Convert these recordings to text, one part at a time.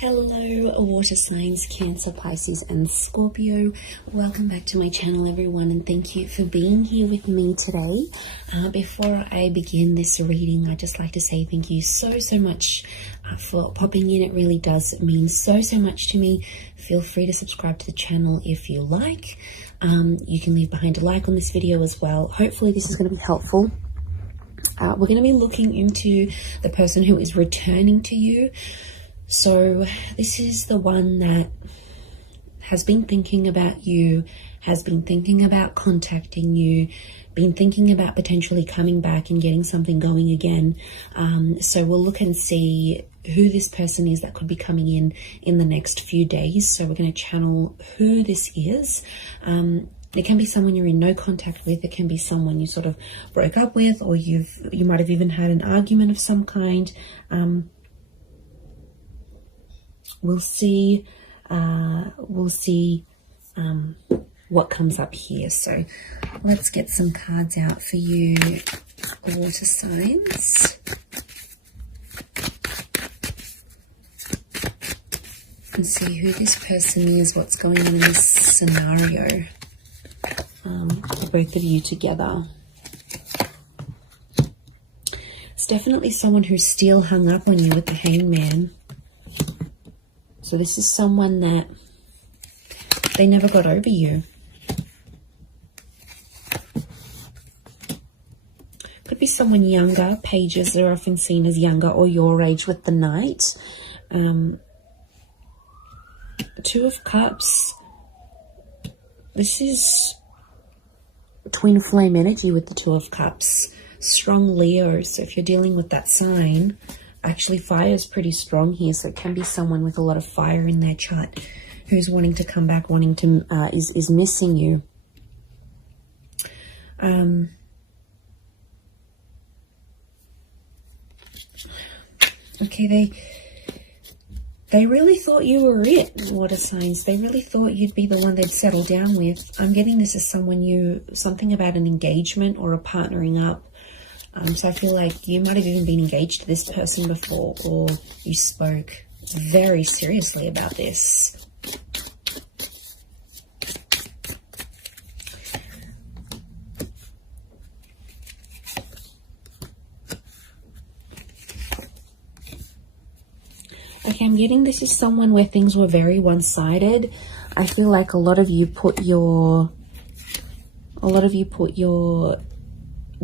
Hello water signs, Cancer, Pisces and Scorpio. Welcome back to my channel everyone, and thank you for being here with me today. Before I begin this reading, I'd just like to say thank you so much for popping in. It really does mean so much to me. Feel free to subscribe to the channel if you like. You can leave behind a like on this video as well. Hopefully this is going to be helpful. We're going to be looking into the person who is returning to you. So this is the one that has been thinking about you, has been thinking about contacting you, been thinking about potentially coming back and getting something going again. So we'll look and see who this person is that could be coming in the next few days. So we're going to channel who this is. It can be someone you're in no contact with. It can be someone you sort of broke up with, or you might have even had an argument of some kind. We'll see what comes up here. So let's get some cards out for you, water signs, and see who this person is, what's going on in this scenario for both of you together. It's definitely someone who's still hung up on you with the Hangman. So this is someone that they never got over you. Could be someone younger. Pages are often seen as younger or your age with the Knight. Two of Cups. This is twin flame energy with the Two of Cups. Strong Leo. So if you're dealing with that sign, actually fire is pretty strong here, so it can be someone with a lot of fire in their chart who's wanting to come back, wanting to is missing you. Okay, they really thought you were it, water signs. They really thought you'd be the one they'd settle down with. I'm getting this as something about an engagement or a partnering up. So I feel like you might have even been engaged to this person before, or you spoke very seriously about this. Okay, I'm getting this is someone where things were very one-sided. I feel like a lot of you put your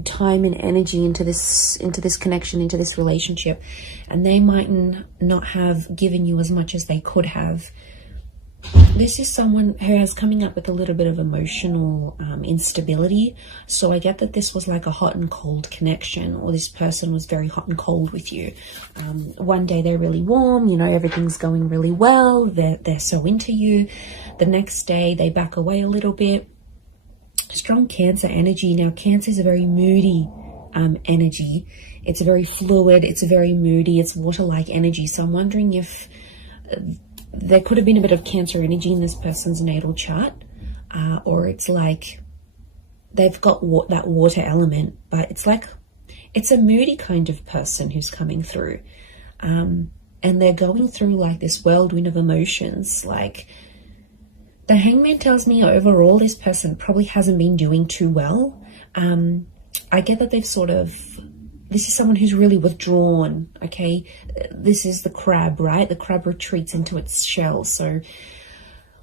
time and energy into this connection, into this relationship, and they might not have given you as much as they could have. This is someone who is coming up with a little bit of emotional instability. So I get that this was like a hot and cold connection, or this person was very hot and cold with you. One day they're really warm, you know, everything's going really well, they're so into you. The next day they back away a little bit. Strong Cancer energy. Now, Cancer is a very moody energy. It's very fluid. It's very moody. It's water-like energy. So I'm wondering if there could have been a bit of Cancer energy in this person's natal chart, or it's like they've got that water element, but it's a moody kind of person who's coming through, and they're going through like this whirlwind of emotions. Like, the Hangman tells me overall this person probably hasn't been doing too well. I get that this is someone who's really withdrawn, okay? This is the crab, right? The crab retreats into its shell. So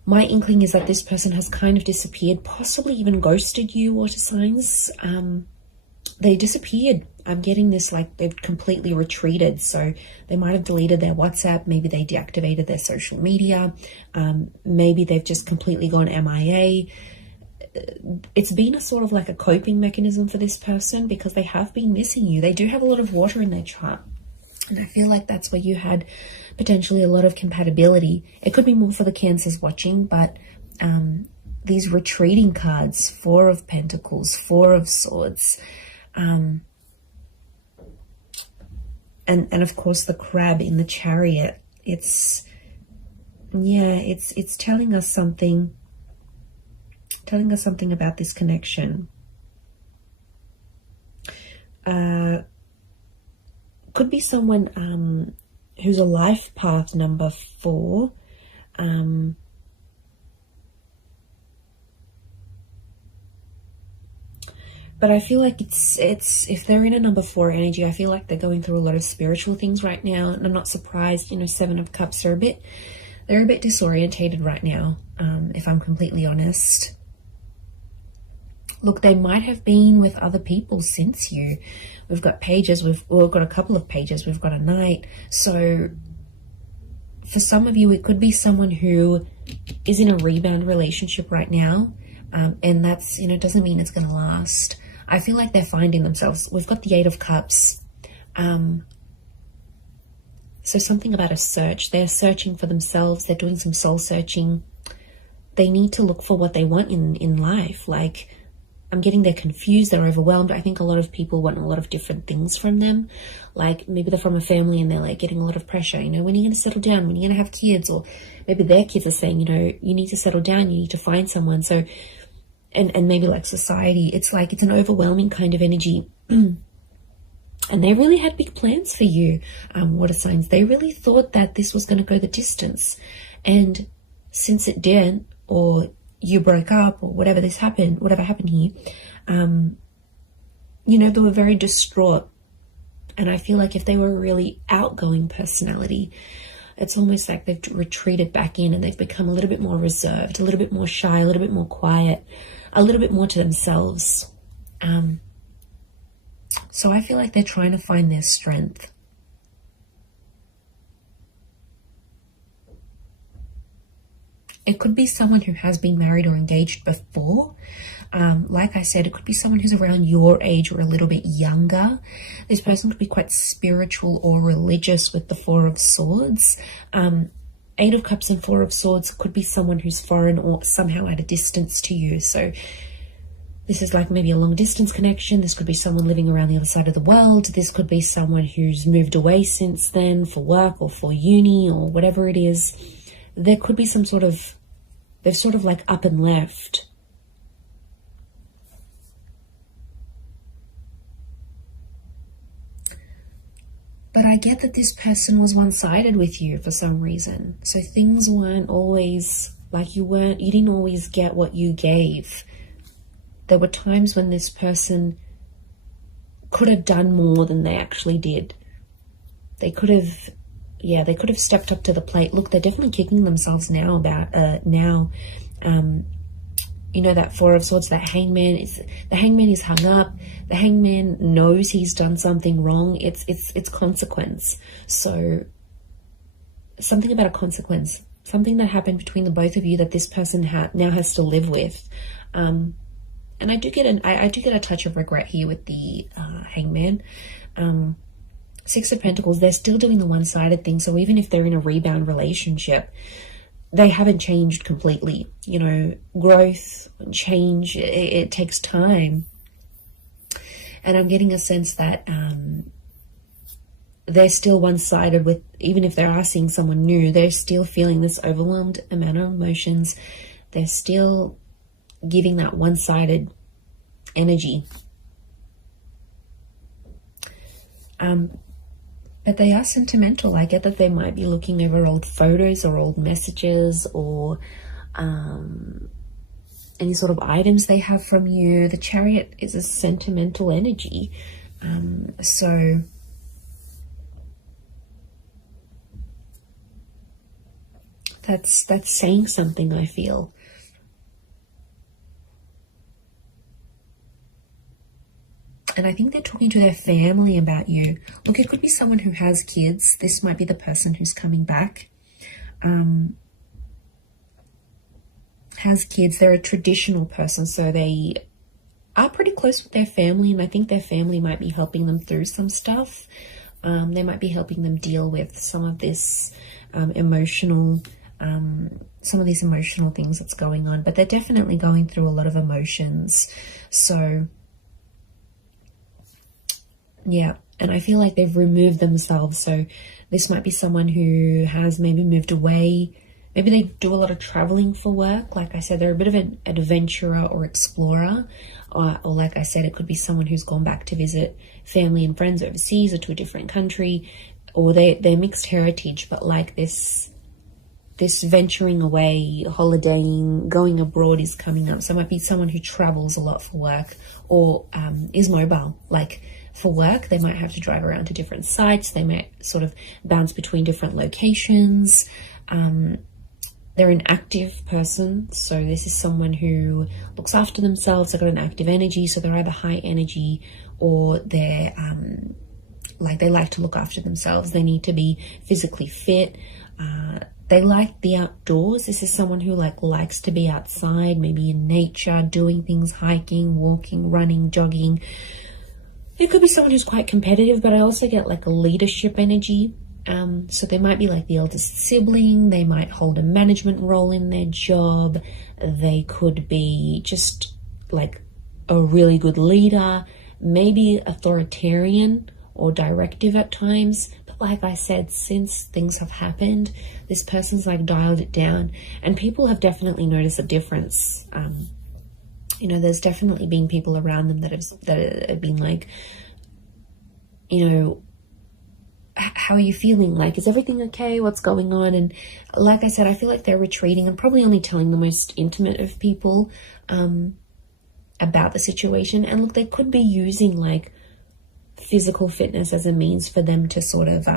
my inkling is that this person has kind of disappeared, possibly even ghosted you, water signs. They disappeared. I'm getting this like they've completely retreated. So they might have deleted their WhatsApp. Maybe they deactivated their social media. Maybe they've just completely gone MIA. It's been a sort of like a coping mechanism for this person because they have been missing you. They do have a lot of water in their chart. And I feel like that's where you had potentially a lot of compatibility. It could be more for the Cancers watching, but these retreating cards, Four of Pentacles, Four of Swords, and of course the crab in the Chariot. It's telling us something about this connection. Could be someone who's a life path number 4. But I feel like it's if they're in a number 4 energy, I feel like they're going through a lot of spiritual things right now. And I'm not surprised, you know, 7 of Cups are they're a bit disorientated right now, if I'm completely honest. Look, they might have been with other people since you. We've got pages, we've got a couple of pages, we've got a knight. So for some of you, it could be someone who is in a rebound relationship right now. And that's, you know, doesn't mean it's going to last. I feel like they're finding themselves. We've got the 8 of Cups. So something about a search. They're searching for themselves. They're doing some soul searching. They need to look for what they want in life. Like, I'm getting they're confused. They're overwhelmed. I think a lot of people want a lot of different things from them. Like, maybe they're from a family and they're like getting a lot of pressure. You know, when are you going to settle down? When are you going to have kids? Or maybe their kids are saying, you know, you need to settle down. You need to find someone. So, and maybe like society, it's like, it's an overwhelming kind of energy. And they really had big plans for you, water signs. They really thought that this was going to go the distance. And since it didn't, or you broke up, or whatever happened here, you know, they were very distraught. And I feel like if they were a really outgoing personality, it's almost like they've retreated back in and they've become a little bit more reserved, a little bit more shy, a little bit more quiet, a little bit more to themselves. So I feel like they're trying to find their strength. It could be someone who has been married or engaged before. Like I said, it could be someone who's around your age or a little bit younger. This person could be quite spiritual or religious with the 4 of Swords. 8 of Cups and 4 of Swords could be someone who's foreign or somehow at a distance to you. So this is like maybe a long distance connection. This could be someone living around the other side of the world. This could be someone who's moved away since then for work or for uni or whatever it is. There could be some sort of, they've sort of like up and left. But I get that this person was one-sided with you for some reason. So things weren't always like you didn't always get what you gave. There were times when this person could have done more than they actually did. They could have stepped up to the plate. Look, they're definitely kicking themselves now about you know, that 4 of Swords, the Hangman is hung up. The Hangman knows he's done something wrong. It's consequence. So something about a consequence, something that happened between the both of you that this person now has to live with. And I do get a touch of regret here with the Hangman. 6 of Pentacles, they're still doing the one-sided thing. So even if they're in a rebound relationship, they haven't changed completely. You know, growth, change, it takes time. And I'm getting a sense that they're still one-sided with, even if they are seeing someone new, they're still feeling this overwhelmed amount of emotions. They're still giving that one-sided energy. But they are sentimental. I get that they might be looking over old photos or old messages or any sort of items they have from you. The Chariot is a sentimental energy. So that's saying something, I feel. And I think they're talking to their family about you. Look, it could be someone who has kids. This might be the person who's coming back. Has kids. They're a traditional person, so they are pretty close with their family, and I think their family might be helping them through some stuff. They might be helping them deal with some of this emotional things that's going on. But they're definitely going through a lot of emotions. So yeah, and I feel like they've removed themselves. So this might be someone who has maybe moved away. Maybe they do a lot of traveling for work. Like I said, they're a bit of an adventurer or explorer. Or like I said, it could be someone who's gone back to visit family and friends overseas or to a different country. or they're mixed heritage, but like this venturing away, holidaying, going abroad is coming up. So it might be someone who travels a lot for work, or is mobile. Like for work, they might have to drive around to different sites. They might sort of bounce between different locations. They're an active person. So this is someone who looks after themselves. They've got an active energy. So they're either high energy, or they're like they like to look after themselves. They need to be physically fit. They like the outdoors. This is someone who likes to be outside, maybe in nature, doing things, hiking, walking, running, jogging. It could be someone who's quite competitive, but I also get like a leadership energy. So they might be like the eldest sibling. They might hold a management role in their job. They could be just like a really good leader, maybe authoritarian or directive at times. Like I said, since things have happened, this person's like dialed it down, and people have definitely noticed a difference. You know, there's definitely been people around them that have been like, you know, how are you feeling? Like, is everything okay? What's going on? And like I said, I feel like they're retreating and probably only telling the most intimate of people about the situation. And look, they could be using like physical fitness as a means for them to sort of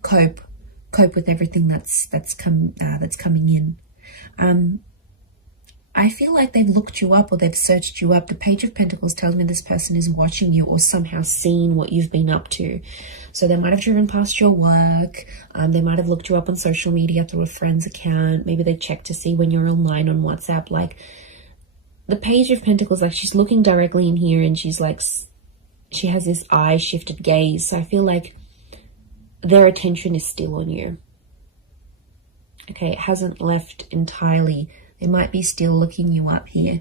cope with everything that's coming in. I feel like they've looked you up, or they've searched you up. The Page of Pentacles tells me this person is watching you, or somehow seen what you've been up to. So they might have driven past your work. They might have looked you up on social media through a friend's account. Maybe they checked to see when you're online on WhatsApp. Like the Page of Pentacles, like she's looking directly in here, and she's like, she has this eye shifted gaze. So I feel like their attention is still on you. Okay, it hasn't left entirely. They might be still looking you up here.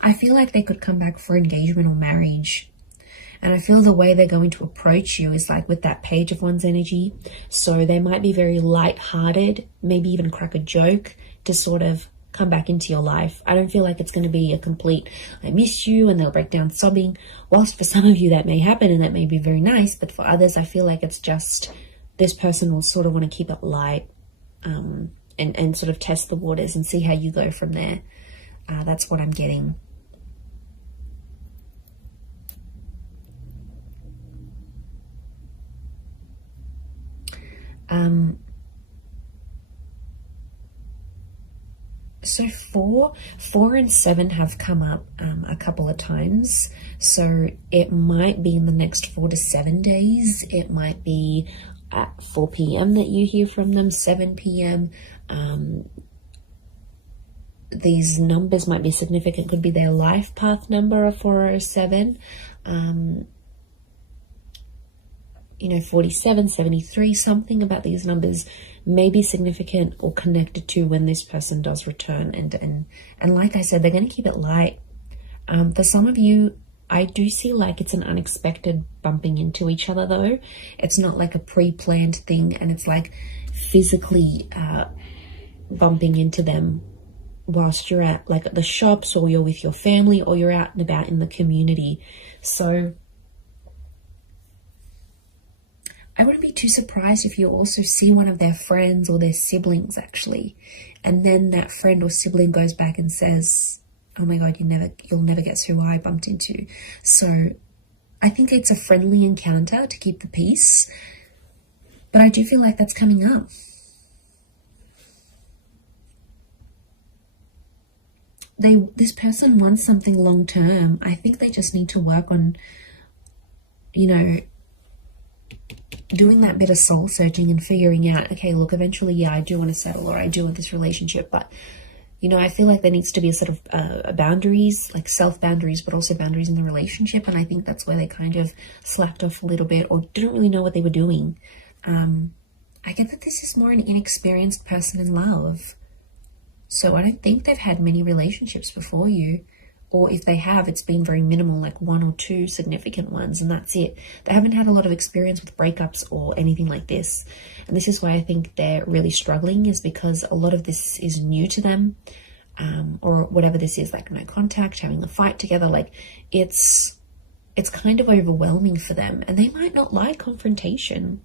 I feel like they could come back for engagement or marriage. And I feel the way they're going to approach you is like with that Page of Wands energy. So they might be very light-hearted, maybe even crack a joke to sort of come back into your life. I don't feel like it's going to be a complete, I miss you, and they'll break down sobbing. Whilst for some of you that may happen and that may be very nice, but for others, I feel like it's just this person will sort of want to keep it light and sort of test the waters and see how you go from there. That's what I'm getting. So 4 and 7 have come up a couple of times. So it might be in the next 4 to 7 days. It might be at 4 p.m. that you hear from them, 7 p.m. These numbers might be significant. Could be their life path number of 407. 47, 73, something about these numbers may be significant or connected to when this person does return. And like I said, they're going to keep it light. For some of you, I do see like it's an unexpected bumping into each other though. It's not like a pre-planned thing, and it's like physically bumping into them whilst you're at like the shops, or you're with your family, or you're out and about in the community. So I wouldn't be too surprised if you also see one of their friends or their siblings actually, and then that friend or sibling goes back and says, oh my God, you'll never guess who I bumped into. So I think it's a friendly encounter to keep the peace, but I do feel like that's coming up. This person wants something long term. I think they just need to work on, doing that bit of soul searching and figuring out, okay, look, eventually, yeah, I do want to settle, or I do want this relationship, but I feel like there needs to be a sort of boundaries, like self-boundaries, but also boundaries in the relationship. And I think that's where they kind of slacked off a little bit, or didn't really know what they were doing. I get that this is more an inexperienced person in love. So I don't think they've had many relationships before you. Or if they have, it's been very minimal, like 1 or 2 significant ones, and that's it. They haven't had a lot of experience with breakups or anything like this. And this is why I think they're really struggling, is because a lot of this is new to them, or whatever this is, like no contact, having a fight together. Like it's it's kind of overwhelming for them, and they might not like confrontation.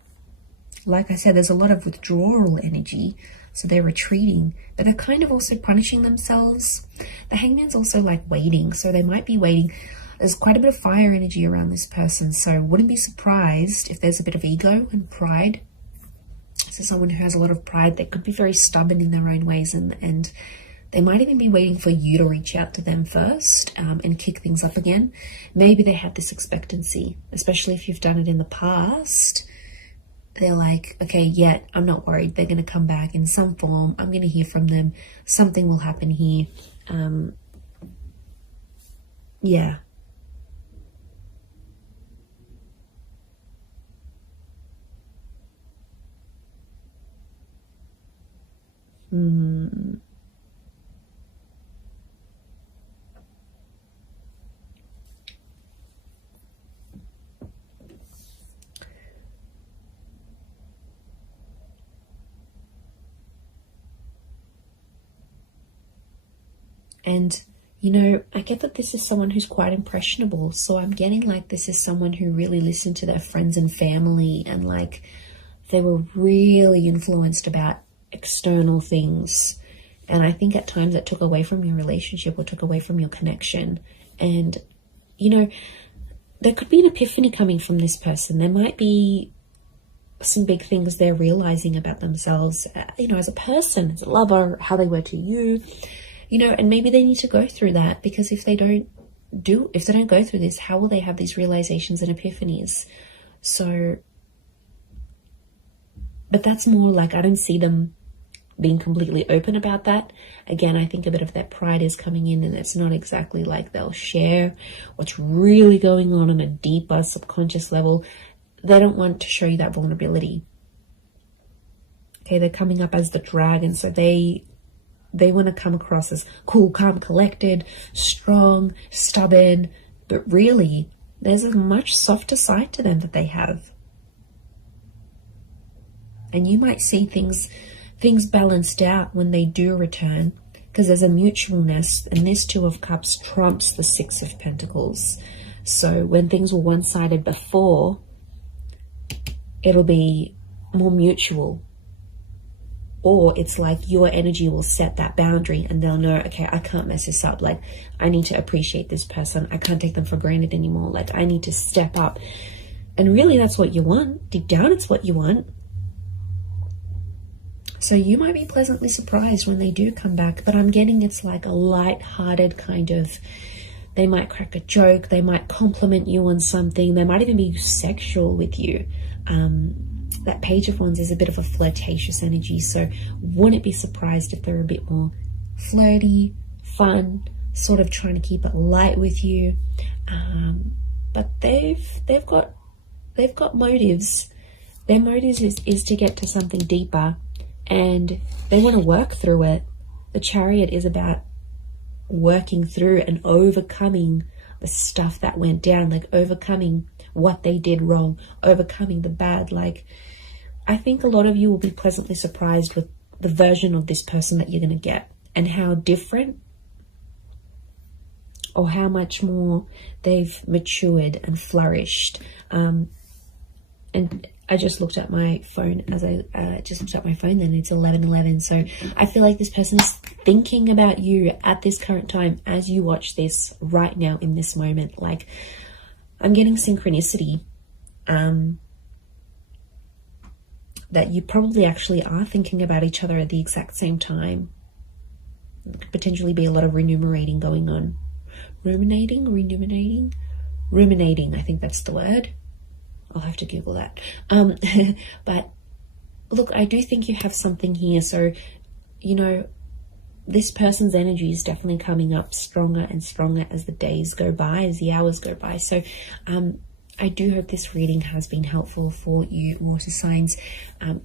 Like I said, there's a lot of withdrawal energy, so they're retreating, but they're kind of also punishing themselves. The Hangman's also like waiting, so they might be waiting. There's quite a bit of fire energy around this person, so wouldn't be surprised if there's a bit of ego and pride. So someone who has a lot of pride, they could be very stubborn in their own ways, and they might even be waiting for you to reach out to them first and kick things up again. Maybe they have this expectancy, especially if you've done it in the past. They're like, okay, yeah, I'm not worried. They're going to come back in some form. I'm going to hear from them. Something will happen here. Yeah. And, you know, I get that this is someone who's quite impressionable. So I'm getting like this is someone who really listened to their friends and family, and like they were really influenced about external things. And I think at times that took away from your relationship or took away from your connection. And, you know, there could be an epiphany coming from this person. There might be some big things they're realizing about themselves, you know, as a person, as a lover, how they were to you. You know, and maybe they need to go through that, because if they don't go through this, how will they have these realizations and epiphanies? So, but that's more like, I don't see them being completely open about that. Again, I think a bit of that pride is coming in, and it's not exactly like they'll share what's really going on a deeper subconscious level. They don't want to show you that vulnerability. Okay, they're coming up as the dragon, so they want to come across as cool, calm, collected, strong, stubborn, but really there's a much softer side to them that they have. And you might see things balanced out when they do return, because there's a mutualness, and this Two of Cups trumps the Six of Pentacles. So when things were one-sided before, it'll be more mutual. Or it's like your energy will set that boundary, and they'll know, okay, I can't mess this up. Like, I need to appreciate this person. I can't take them for granted anymore. Like, I need to step up. And really, that's what you want. Deep down, it's what you want. So you might be pleasantly surprised when they do come back. But I'm getting it's like a light-hearted kind of, they might crack a joke. They might compliment you on something. They might even be sexual with you. That Page of Wands is a bit of a flirtatious energy, so wouldn't be surprised if they're a bit more flirty, fun, sort of trying to keep it light with you. But they've got motives. Their motives is to get to something deeper, and they want to work through it. The Chariot is about working through and overcoming the stuff that went down, like overcoming what they did wrong, overcoming the bad. Like, I think a lot of you will be pleasantly surprised with the version of this person that you're going to get, and how different or how much more they've matured and flourished. And I just looked at my phone then it's 11:11. So I feel like this person is thinking about you at this current time as you watch this right now in this moment. Like, I'm getting synchronicity. That you probably actually are thinking about each other at the exact same time. There could potentially be a lot of ruminating going on. Ruminating, I think that's the word. I'll have to Google that. But look, I do think you have something here. So, you know, this person's energy is definitely coming up stronger and stronger as the days go by, as the hours go by. So, I do hope this reading has been helpful for you water signs.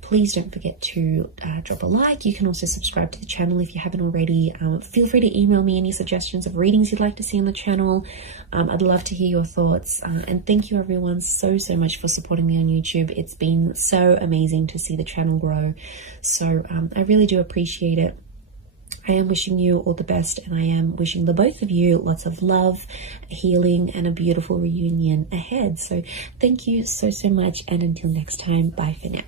Please don't forget to drop a like. You can also subscribe to the channel if you haven't already. Feel free to email me any suggestions of readings you'd like to see on the channel. I'd love to hear your thoughts. And thank you everyone so much for supporting me on YouTube. It's been so amazing to see the channel grow. So I really do appreciate it. I am wishing you all the best, and I am wishing the both of you lots of love, healing, and a beautiful reunion ahead. So thank you so much, and until next time, bye for now.